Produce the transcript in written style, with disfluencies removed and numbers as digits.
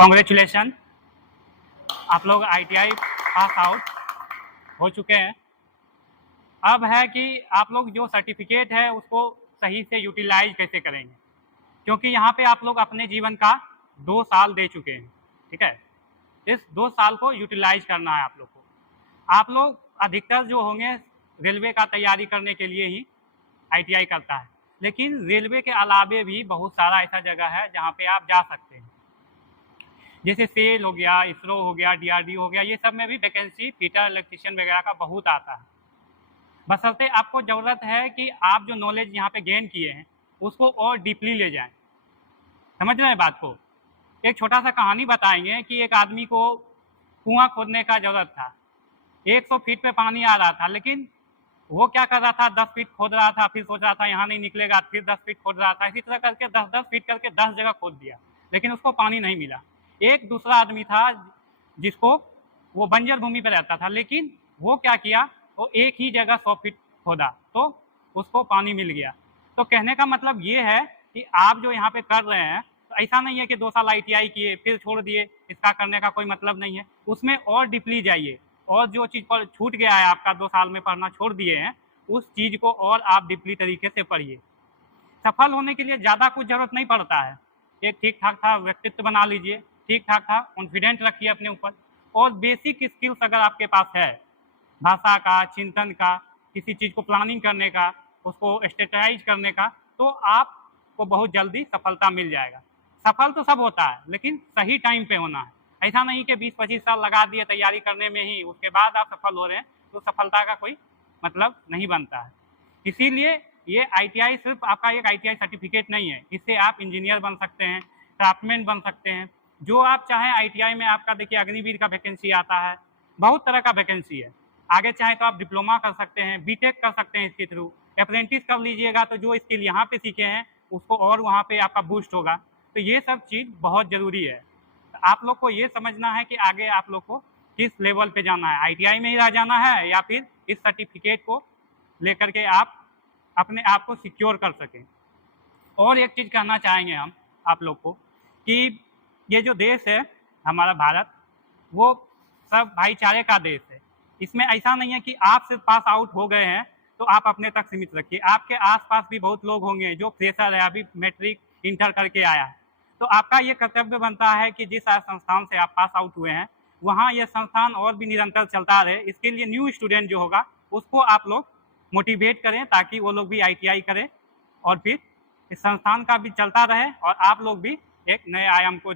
Congratulation, आप लोग ITI pass out हो चुके हैं। अब है कि आप लोग जो सर्टिफिकेट है उसको सही से यूटिलाइज कैसे करेंगे, क्योंकि यहाँ पे आप लोग अपने जीवन का 2 साल दे चुके हैं। ठीक है, इस 2 साल को यूटिलाइज करना है आप लोग को। आप लोग अधिकतर जो होंगे रेलवे का तैयारी करने के लिए ही ITI करता है, लेकिन रेलवे के अलावे भी बहुत सारा ऐसा जगह है जहाँ पे आप जा सकते हैं, जैसे सेल हो गया, इसरो हो गया, DRDO हो गया, ये सब में भी वैकेंसी फिटर इलेक्ट्रीशियन वगैरह का बहुत आता है। बशर्ते आपको ज़रूरत है कि आप जो नॉलेज यहाँ पे गेन किए हैं उसको और डीपली ले जाएं। समझ रहे हैं बात को? एक छोटा सा कहानी बताएंगे कि एक आदमी को कुआं खोदने का ज़रूरत था। 100 फीट पे पानी आ रहा था, लेकिन वो क्या कर रहा था, 10 फीट खोद रहा था, फिर सोच रहा था यहाँ नहीं निकलेगा, फिर 10 फीट खोद रहा था, इसी तरह करके 10-10 फीट करके 10 जगह खोद दिया, लेकिन उसको पानी नहीं मिला। एक दूसरा आदमी था जिसको वो बंजर भूमि पर रहता था, लेकिन वो क्या किया, वो एक ही जगह 100 फीट खोदा तो उसको पानी मिल गया। तो कहने का मतलब ये है कि आप जो यहाँ पे कर रहे हैं, तो ऐसा नहीं है कि 2 साल ITI किए फिर छोड़ दिए, इसका करने का कोई मतलब नहीं है। उसमें और डीपली जाइए, और जो चीज़ पर छूट गया है आपका 2 साल में पढ़ना छोड़ दिए हैं, उस चीज़ को और आप डीपली तरीके से पढ़िए। सफल होने के लिए ज़्यादा कुछ ज़रूरत नहीं पड़ता है। एक ठीक ठाक था व्यक्तित्व बना लीजिए, ठीक ठाक था कॉन्फिडेंट रखिए अपने ऊपर, और बेसिक स्किल्स अगर आपके पास है, भाषा का, चिंतन का, किसी चीज़ को प्लानिंग करने का, उसको स्ट्रेटजाइज करने का, तो आपको बहुत जल्दी सफलता मिल जाएगा। सफल तो सब होता है, लेकिन सही टाइम पे होना है। ऐसा नहीं कि 20-25 साल लगा दिए तैयारी करने में ही, उसके बाद आप सफल हो रहे हैं, तो सफलता का कोई मतलब नहीं बनता है। इसीलिए ये ITI सिर्फ आपका एक ITI सर्टिफिकेट नहीं है, इससे आप इंजीनियर बन सकते हैं, क्राफ्टमैन बन सकते हैं, जो आप चाहें। ITI में आपका देखिए अग्निवीर का वैकेंसी आता है, बहुत तरह का वैकेंसी है। आगे चाहे तो आप डिप्लोमा कर सकते हैं, BTech कर सकते हैं इसके थ्रू, अप्रेंटिस कर लीजिएगा तो जो स्किल यहाँ पे सीखे हैं उसको और वहाँ पे आपका बूस्ट होगा। तो ये सब चीज़ बहुत ज़रूरी है। तो आप लोग को ये समझना है कि आगे आप लोग को किस लेवल पे जाना है, ITI में ही रह जाना है या फिर इस सर्टिफिकेट को लेकर के आप अपने आप को सिक्योर कर सकें। और एक चीज़ कहना चाहेंगे हम आप लोग को कि ये जो देश है हमारा भारत, वो सब भाईचारे का देश है। इसमें ऐसा नहीं है कि आप सिर्फ पास आउट हो गए हैं तो आप अपने तक सीमित रखिए। आपके आसपास भी बहुत लोग होंगे जो फ्रेशर है, अभी मैट्रिक इंटर करके आया है, तो आपका ये कर्तव्य बनता है कि जिस संस्थान से आप पास आउट हुए हैं वहाँ ये संस्थान और भी निरंतर चलता रहे। इसके लिए न्यू स्टूडेंट जो होगा उसको आप लोग मोटिवेट करें, ताकि वो लोग भी ITI करें, और फिर इस संस्थान का भी चलता रहे और आप लोग भी एक नए आयाम को